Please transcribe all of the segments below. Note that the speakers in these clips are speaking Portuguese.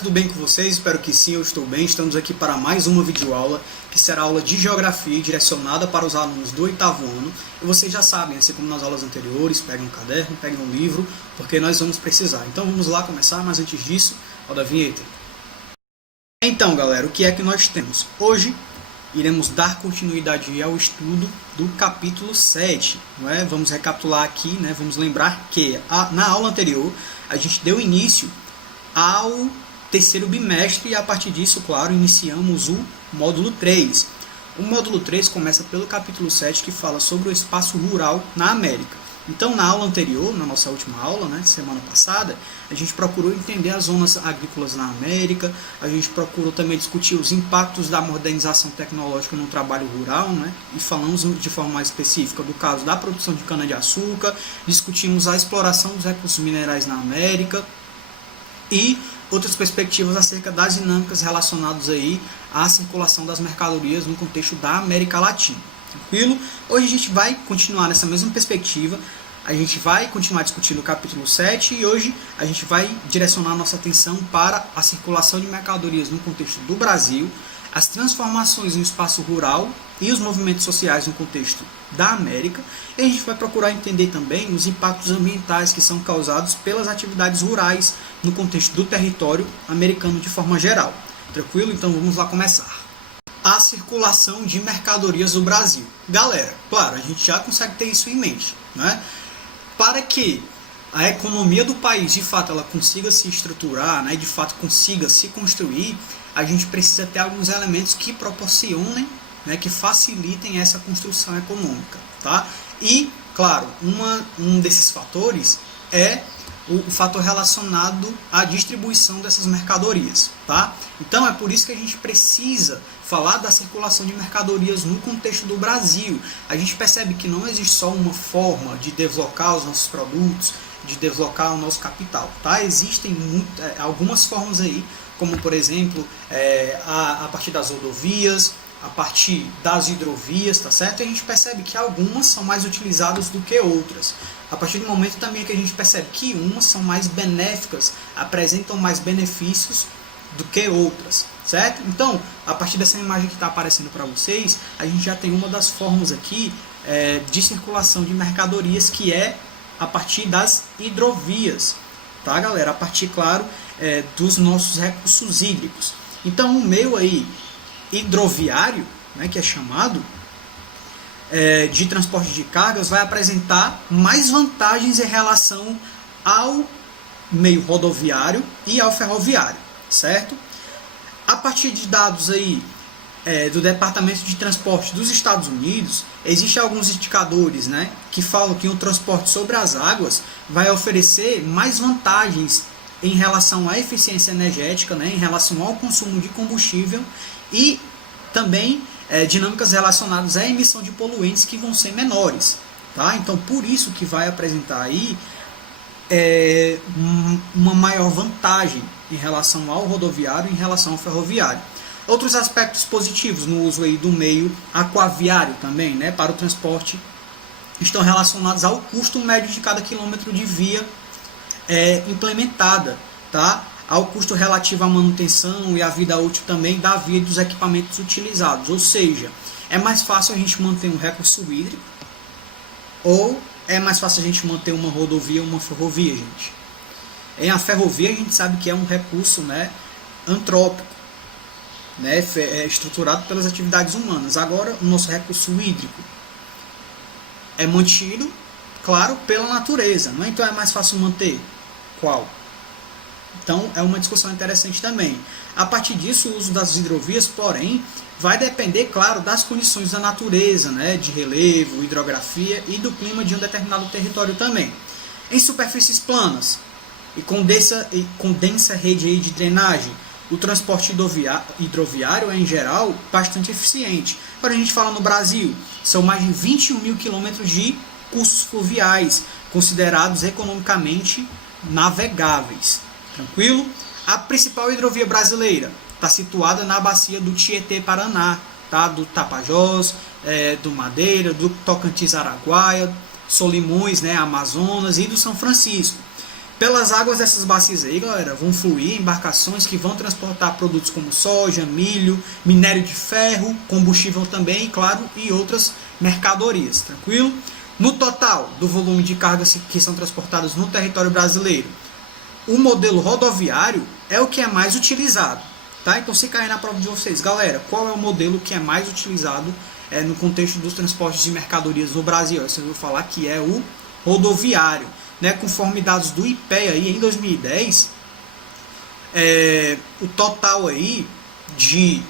tudo bem com vocês? Espero que sim, eu estou bem. Estamos aqui para mais uma videoaula, que será aula de Geografia direcionada para os alunos do 8º ano. E vocês já sabem, assim como nas aulas anteriores, peguem um caderno, peguem um livro, porque nós vamos precisar. Então vamos lá começar, mas antes disso, roda a vinheta. Então galera, o que é que nós temos? Hoje iremos dar continuidade ao estudo do capítulo 7. Não é? Vamos recapitular aqui, né? Vamos lembrar que na aula anterior a gente deu início ao terceiro bimestre e a partir disso, claro, iniciamos o módulo 3. O módulo 3 começa pelo capítulo 7, que fala sobre o espaço rural na América. Então, na aula anterior, na nossa última aula, né, semana passada, a gente procurou entender as zonas agrícolas na América, a gente procurou também discutir os impactos da modernização tecnológica no trabalho rural, né, e falamos de forma mais específica do caso da produção de cana-de-açúcar, discutimos a exploração dos recursos minerais na América, e outras perspectivas acerca das dinâmicas relacionadas aí à circulação das mercadorias no contexto da América Latina. Tranquilo? Hoje a gente vai continuar nessa mesma perspectiva, a gente vai continuar discutindo o capítulo 7 e hoje a gente vai direcionar nossa atenção para a circulação de mercadorias no contexto do Brasil, as transformações no espaço rural e os movimentos sociais no contexto da América, e a gente vai procurar entender também os impactos ambientais que são causados pelas atividades rurais no contexto do território americano de forma geral. Tranquilo? Então vamos lá começar. A circulação de mercadorias do Brasil. Galera, claro, a gente já consegue ter isso em mente, né? Para que a economia do país, de fato, ela consiga se estruturar, né, de fato consiga se construir, a gente precisa ter alguns elementos que proporcionem, né, que facilitem essa construção econômica, tá? E, claro, um desses fatores é o fator relacionado à distribuição dessas mercadorias, tá? Então é por isso que a gente precisa falar da circulação de mercadorias no contexto do Brasil. A gente percebe que não existe só uma forma de deslocar os nossos produtos, de deslocar o nosso capital, tá? Existem algumas formas aí, como por exemplo a partir das rodovias, a partir das hidrovias, tá certo? E a gente percebe que algumas são mais utilizadas do que outras. A partir do momento também que a gente percebe que umas são mais benéficas, apresentam mais benefícios do que outras, certo? Então, a partir dessa imagem que está aparecendo para vocês, a gente já tem uma das formas aqui de circulação de mercadorias, que é a partir das hidrovias, tá, galera? A partir, claro, dos nossos recursos hídricos. Então, o meio aí hidroviário, né, que é chamado de transporte de cargas, vai apresentar mais vantagens em relação ao meio rodoviário e ao ferroviário, certo? A partir de dados aí do Departamento de Transporte dos Estados Unidos, existem alguns indicadores, né, que falam que o transporte sobre as águas vai oferecer mais vantagens em relação à eficiência energética, né, em relação ao consumo de combustível e também dinâmicas relacionadas à emissão de poluentes que vão ser menores, tá? Então, por isso que vai apresentar aí uma maior vantagem em relação ao rodoviário e em relação ao ferroviário. Outros aspectos positivos no uso aí do meio aquaviário também, né, para o transporte, estão relacionados ao custo médio de cada quilômetro de via implementada, tá? Ao custo relativo à manutenção e à vida útil também da via e dos equipamentos utilizados. Ou seja, é mais fácil a gente manter um recurso hídrico ou é mais fácil a gente manter uma rodovia ou uma ferrovia, gente? A ferrovia a gente sabe que é um recurso, né, antrópico, né, estruturado pelas atividades humanas. Agora, o nosso recurso hídrico é mantido, claro, pela natureza, não é? Então é mais fácil manter qual? Então é uma discussão interessante também. A partir disso, o uso das hidrovias, porém, vai depender, claro, das condições da natureza, né, de relevo, hidrografia e do clima de um determinado território também. Em superfícies planas e com densa rede aí de drenagem, o transporte hidroviário é, em geral, bastante eficiente. Quando a gente fala no Brasil, são mais de 21 mil quilômetros de cursos fluviais, considerados economicamente navegáveis. Tranquilo? A principal hidrovia brasileira está situada na bacia do Tietê-Paraná, tá? Do Tapajós, do Madeira, do Tocantins-Araguaia, Solimões, né, Amazonas e do São Francisco. Pelas águas dessas bacias aí, galera, vão fluir embarcações que vão transportar produtos como soja, milho, minério de ferro, combustível também, claro, e outras mercadorias, tranquilo? No total do volume de cargas que são transportadas no território brasileiro, o modelo rodoviário é o que é mais utilizado, tá? Então, se cair na prova de vocês, galera, qual é o modelo que é mais utilizado no contexto dos transportes de mercadorias no Brasil? Vocês vão falar que é o rodoviário, né? Conforme dados do IPEA aí, em 2010, o total aí de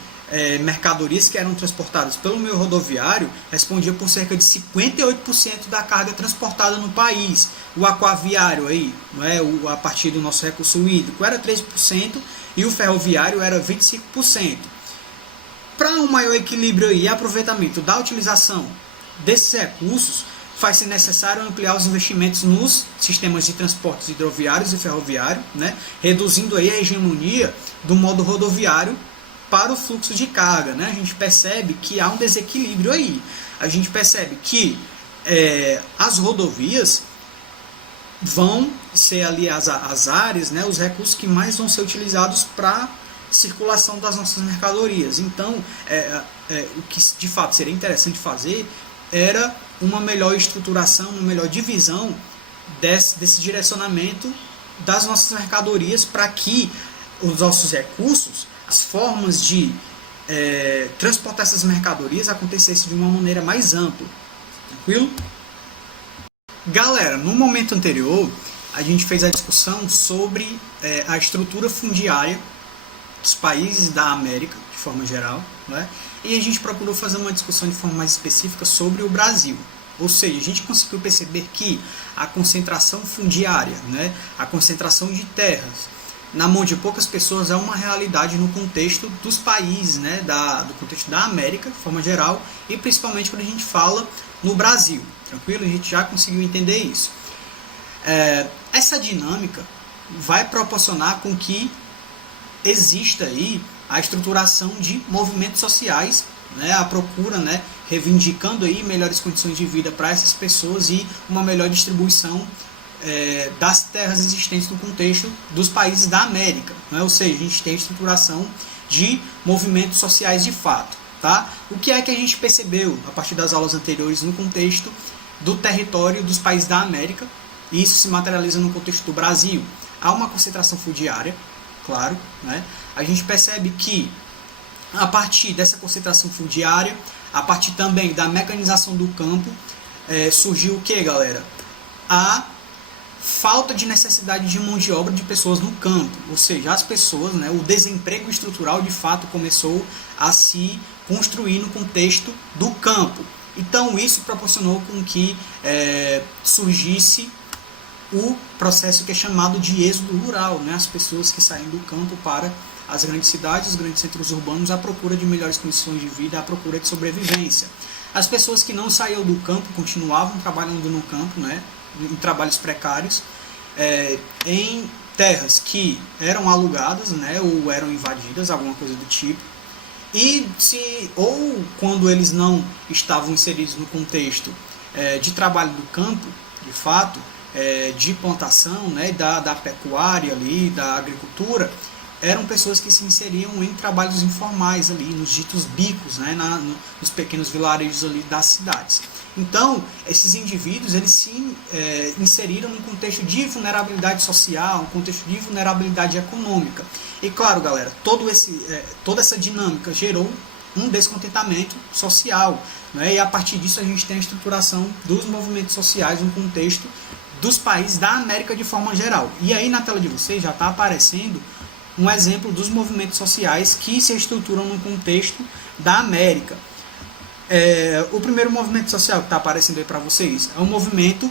mercadorias que eram transportadas pelo meio rodoviário respondia por cerca de 58% da carga transportada no país. O aquaviário aí, não é, a partir do nosso recurso hídrico, era 13% e o ferroviário era 25%. Para um maior equilíbrio e aproveitamento da utilização desses recursos, faz-se necessário ampliar os investimentos nos sistemas de transportes hidroviários e ferroviários, né, reduzindo aí a hegemonia do modo rodoviário para o fluxo de carga, né? A gente percebe que há um desequilíbrio aí. A gente percebe que as rodovias vão ser ali as áreas, né, os recursos que mais vão ser utilizados para circulação das nossas mercadorias. Então, o que de fato seria interessante fazer era uma melhor estruturação, uma melhor divisão desse direcionamento das nossas mercadorias para que os nossos recursos, as formas de transportar essas mercadorias acontecessem de uma maneira mais ampla. Tranquilo? Galera, no momento anterior, a gente fez a discussão sobre a estrutura fundiária dos países da América, de forma geral, né? E a gente procurou fazer uma discussão de forma mais específica sobre o Brasil. Ou seja, a gente conseguiu perceber que a concentração fundiária, né, a concentração de terras na mão de poucas pessoas é uma realidade no contexto dos países, né, do contexto da América, de forma geral, e principalmente quando a gente fala no Brasil. Tranquilo? A gente já conseguiu entender isso. Essa dinâmica vai proporcionar com que exista aí a estruturação de movimentos sociais, né, a procura, né, reivindicando aí melhores condições de vida para essas pessoas e uma melhor distribuição das terras existentes no contexto dos países da América, né? Ou seja, a gente tem a estruturação de movimentos sociais de fato, tá? O que é que a gente percebeu a partir das aulas anteriores no contexto do território dos países da América, e isso se materializa no contexto do Brasil? Há uma concentração fundiária, claro, né? A gente percebe que a partir dessa concentração fundiária, a partir também da mecanização do campo, surgiu o que, galera? A falta de necessidade de mão de obra de pessoas no campo, ou seja, as pessoas, né, o desemprego estrutural de fato começou a se construir no contexto do campo. Então isso proporcionou com que surgisse o processo que é chamado de êxodo rural, né, as pessoas que saem do campo para as grandes cidades, os grandes centros urbanos, à procura de melhores condições de vida, à procura de sobrevivência. As pessoas que não saíam do campo continuavam trabalhando no campo, né, em trabalhos precários, em terras que eram alugadas, né, ou eram invadidas, alguma coisa do tipo, ou quando eles não estavam inseridos no contexto de trabalho do campo, de fato, de plantação, né, da pecuária ali, da agricultura, eram pessoas que se inseriam em trabalhos informais ali, nos ditos bicos, né, nos pequenos vilarejos ali das cidades. Então, esses indivíduos, eles se inseriram num contexto de vulnerabilidade social, um contexto de vulnerabilidade econômica. E claro, galera, toda essa dinâmica gerou um descontentamento social, né? E a partir disso a gente tem a estruturação dos movimentos sociais no contexto dos países da América de forma geral. E aí na tela de vocês já está aparecendo um exemplo dos movimentos sociais que se estruturam no contexto da América. O primeiro movimento social que está aparecendo aí para vocês é o movimento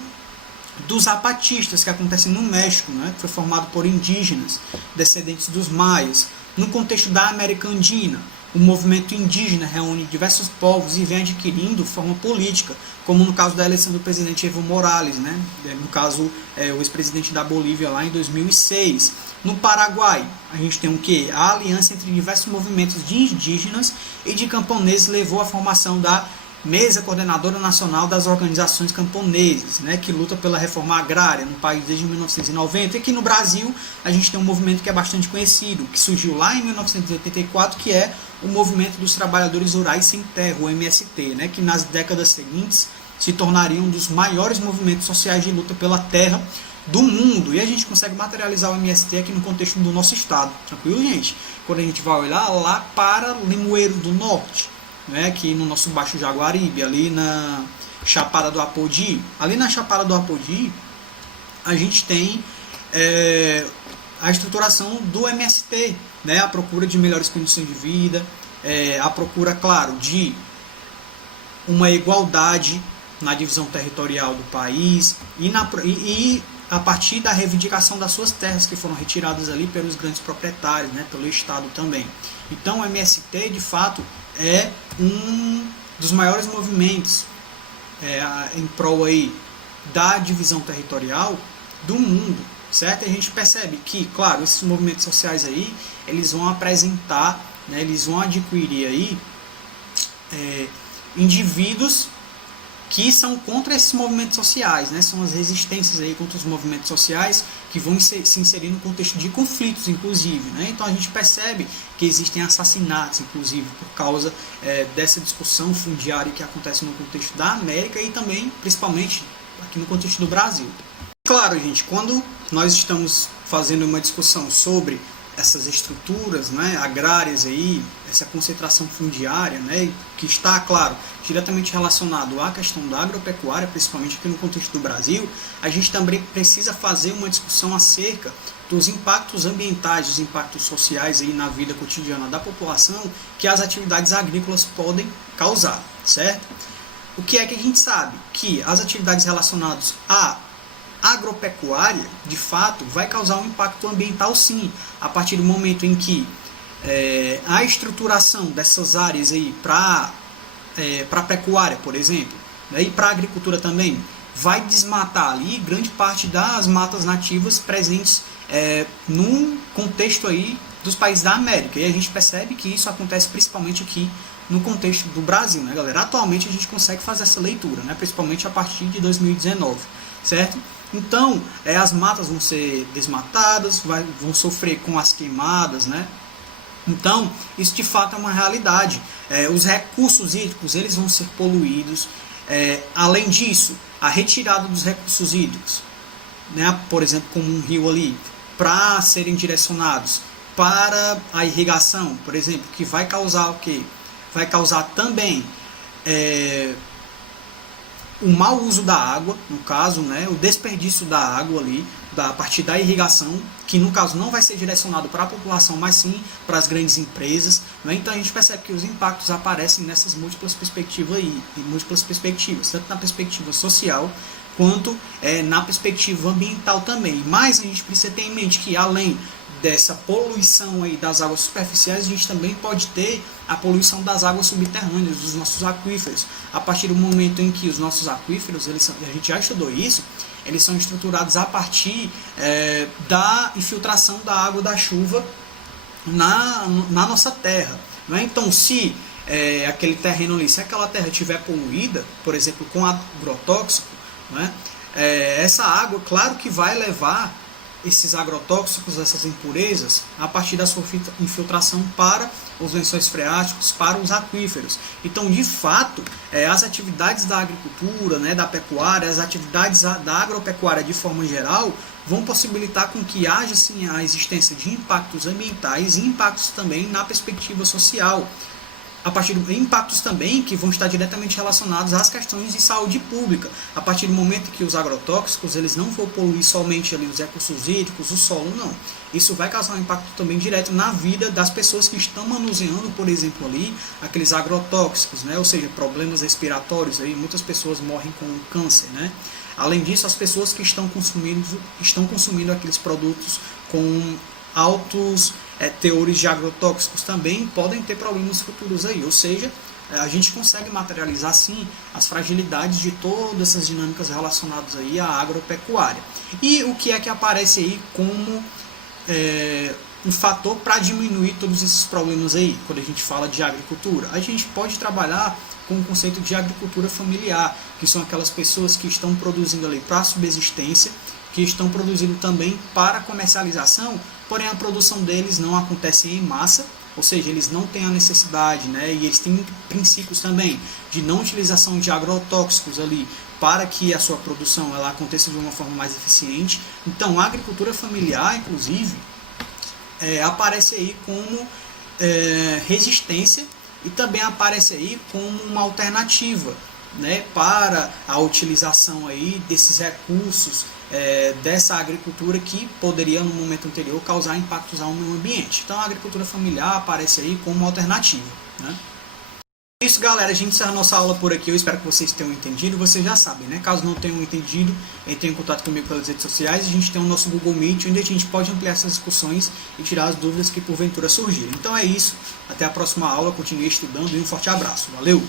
dos zapatistas, que acontece no México, né? Foi formado por indígenas, descendentes dos maias. No contexto da América Andina, o movimento indígena reúne diversos povos e vem adquirindo forma política, como no caso da eleição do presidente Evo Morales, né? No caso, o ex-presidente da Bolívia lá em 2006. No Paraguai, a gente tem o quê? A aliança entre diversos movimentos de indígenas e de camponeses levou à formação da mesa coordenadora nacional das organizações camponesas, né, que luta pela reforma agrária no país desde 1990, e aqui no Brasil a gente tem um movimento que é bastante conhecido, que surgiu lá em 1984, que é o Movimento dos Trabalhadores Rurais Sem Terra, o MST, né, que nas décadas seguintes se tornaria um dos maiores movimentos sociais de luta pela terra do mundo. E a gente consegue materializar o MST aqui no contexto do nosso estado, tranquilo, gente? Quando a gente vai olhar lá para Limoeiro do Norte, né, aqui no nosso Baixo Jaguaribe, ali na Chapada do Apodi. Ali na Chapada do Apodi, a gente tem a estruturação do MST, né, a procura de melhores condições de vida, a procura, claro, de uma igualdade na divisão territorial do país e a partir da reivindicação das suas terras que foram retiradas ali pelos grandes proprietários, né, pelo Estado também. Então o MST, de fato, é um dos maiores movimentos em prol aí da divisão territorial do mundo, certo? E a gente percebe que, claro, esses movimentos sociais aí, eles vão apresentar, né, eles vão adquirir aí indivíduos que são contra esses movimentos sociais, né? São as resistências aí contra os movimentos sociais que vão se inserir no contexto de conflitos, inclusive, né? Então a gente percebe que existem assassinatos, inclusive, por causa dessa discussão fundiária que acontece no contexto da América e também, principalmente, aqui no contexto do Brasil. Claro, gente, quando nós estamos fazendo uma discussão sobre essas estruturas, né, agrárias aí, essa concentração fundiária, né, que está, claro, diretamente relacionado à questão da agropecuária, principalmente aqui no contexto do Brasil, a gente também precisa fazer uma discussão acerca dos impactos ambientais, dos impactos sociais aí na vida cotidiana da população que as atividades agrícolas podem causar, certo? O que é que a gente sabe? Que as atividades relacionadas à agropecuária, de fato, vai causar um impacto ambiental sim, a partir do momento em que a estruturação dessas áreas aí para a pecuária, por exemplo, né, e para a agricultura também, vai desmatar ali grande parte das matas nativas presentes no contexto aí dos países da América. E a gente percebe que isso acontece principalmente aqui no contexto do Brasil, né, galera? Atualmente a gente consegue fazer essa leitura, né, principalmente a partir de 2019, certo? Então, as matas vão ser desmatadas, vão sofrer com as queimadas, né? Então, isso de fato é uma realidade. Os recursos hídricos, eles vão ser poluídos. Além disso, a retirada dos recursos hídricos, né? Por exemplo, como um rio ali, para serem direcionados para a irrigação, por exemplo, que vai causar o quê? Vai causar também o mau uso da água, no caso, né, o desperdício da água ali, a partir da irrigação, que no caso não vai ser direcionado para a população, mas sim para as grandes empresas, né? Então a gente percebe que os impactos aparecem nessas múltiplas perspectivas aí, tanto na perspectiva social quanto na perspectiva ambiental também. Mas a gente precisa ter em mente que, além dessa poluição aí das águas superficiais, a gente também pode ter a poluição das águas subterrâneas, dos nossos aquíferos. A partir do momento em que os nossos aquíferos, a gente já estudou isso, eles são estruturados a partir da infiltração da água da chuva na nossa terra, né? Então, se aquele terreno ali, se aquela terra estiver poluída, por exemplo, com agrotóxico, né, essa água, claro que vai levar esses agrotóxicos, essas impurezas, a partir da sua infiltração para os lençóis freáticos, para os aquíferos. Então, de fato, as atividades da agricultura, né, da pecuária, as atividades da agropecuária de forma geral, vão possibilitar com que haja sim a existência de impactos ambientais e impactos também na perspectiva social. A partir de impactos também que vão estar diretamente relacionados às questões de saúde pública, a partir do momento que os agrotóxicos eles não vão poluir somente ali os recursos hídricos, o solo, não. Isso vai causar um impacto também direto na vida das pessoas que estão manuseando, por exemplo, ali aqueles agrotóxicos, né? Ou seja, problemas respiratórios, aí muitas pessoas morrem com câncer, né? Além disso, as pessoas que estão consumindo aqueles produtos com altos teores de agrotóxicos também podem ter problemas futuros aí, ou seja, a gente consegue materializar sim as fragilidades de todas essas dinâmicas relacionadas aí à agropecuária. E o que é que aparece aí como um fator para diminuir todos esses problemas aí, quando a gente fala de agricultura? A gente pode trabalhar com o conceito de agricultura familiar, que são aquelas pessoas que estão produzindo ali para a subsistência, que estão produzindo também para comercialização, porém a produção deles não acontece em massa, ou seja, eles não têm a necessidade, né, e eles têm princípios também de não utilização de agrotóxicos ali para que a sua produção ela aconteça de uma forma mais eficiente. Então, a agricultura familiar, inclusive, aparece aí como resistência e também aparece aí como uma alternativa, né, para a utilização aí desses recursos dessa agricultura que poderia no momento anterior causar impactos ao meio ambiente. Então a agricultura familiar aparece aí como uma alternativa, né? É isso, galera, a gente encerra a nossa aula por aqui. Eu espero que vocês tenham entendido. Vocês já sabem, né? Caso não tenham entendido, entrem em contato comigo pelas redes sociais. A gente tem o nosso Google Meet, onde a gente pode ampliar essas discussões e tirar as dúvidas que porventura surgirem. Então é isso, até a próxima aula, continue estudando e um forte abraço. Valeu!